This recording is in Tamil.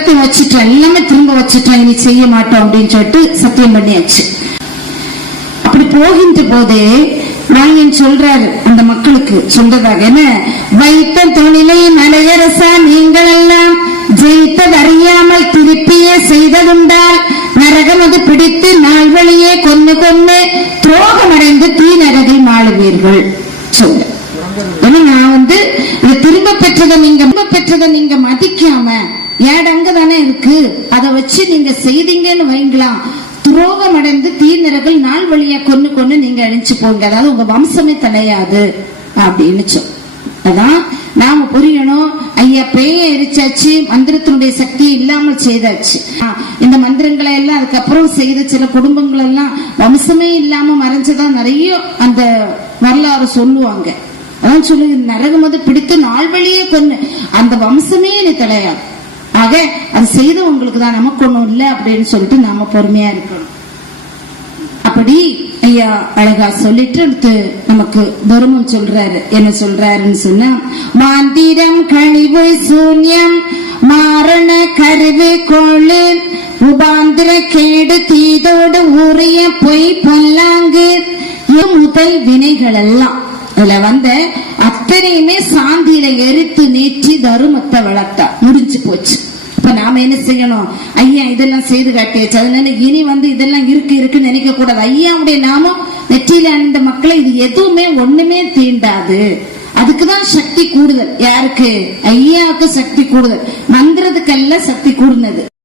எல்லாத்தையும் வச்சுட்டேன் எல்லாமே திரும்ப வச்சுட்டேன் இனி செய்ய மாட்டோம் அப்படின்னு சொல்லிட்டு சத்தியம் பண்ணியாச்சு. அப்படி போகின்ற போதே ராயன் சொல்றாரு அந்த மக்களுக்கு சொல்றதாக என்ன? வைத்த தொழிலை மலையரசா நீங்கள் எல்லாம் ஜெயித்தது அறியாமல் திருப்பியே செய்ததுண்டால் நரகம் அது பிடித்து நாள்வழியே கொன்னு கொன்னு துரோகமடைந்து தீ நரகில் மாளுவீர்கள். சொல்ல ஏன்னா நான் வந்து இது திரும்ப பெற்றதை நீங்க திரும்ப பெற்றதை நீங்க மதிக்காம ஏடங்கு தானே இருக்கு? அதை வச்சு நீங்க செய்தீங்கன்னு வைங்களாம். துரோகம் அடைந்து தீநிறகள் நாள் வழியா கொன்னு கொன்னு நீங்க அழிச்சு போங்க. அதாவது உங்க வம்சமே தலையாது. அப்படின்னு அதான் நாம புரியணும். ஐயா பேய எரிச்சாச்சு. மந்திரத்தினுடைய சக்தியை இல்லாமல் செய்தாச்சு. ஆ, இந்த மந்திரங்களை எல்லாம் அதுக்கப்புறம் செய்த சில குடும்பங்கள் எல்லாம் வம்சமே இல்லாம மறைஞ்சதா நிறைய அந்த வரலாறு சொல்லுவாங்க. அதான் சொல்லு நரகம் வந்து பிடித்து நாள் வழியே கொன்னு. அந்த வம்சமே நீ தலையாது. ஆக அது செய்தவங்களுக்கு தான் நமக்கு ஒண்ணும் இல்லை அப்படின்னு சொல்லிட்டு நாம பொறுமையா இருக்கணும். அப்படி ஐயா அழகா சொல்லிட்டு அடுத்து நமக்கு தர்மம் சொல்றாரு. என்ன சொல்றாருன்னு சொன்னா மாந்திரம் கழிவு சூன்யம் மாரண கருவு கோளு உபாந்திர கேடு தீதோடு உரிய பொய் பொல்லாங்கு முதல் வினைகள் எல்லாம் அதுல வந்த அத்தனையுமே சாந்தியில எரித்து நீச்சி தருமத்தை வளர்த்தா. முடிஞ்சு போச்சு. நாம என்ன செய்யணும்? ஐயா இதெல்லாம் செய்து காட்டியாச்சு. அதனால இனி வந்து இதெல்லாம் இருக்கு இருக்குன்னு நினைக்க கூடாது. ஐயாவுடைய நாமம் நெற்றியில அணிந்த மக்களை இது எதுவுமே ஒண்ணுமே தீண்டாது. அதுக்குதான் சக்தி கூடுதல். யாருக்கு? ஐயாவுக்கு சக்தி கூடுதல். மந்திரத்துக்கெல்லாம் சக்தி கூடுனது.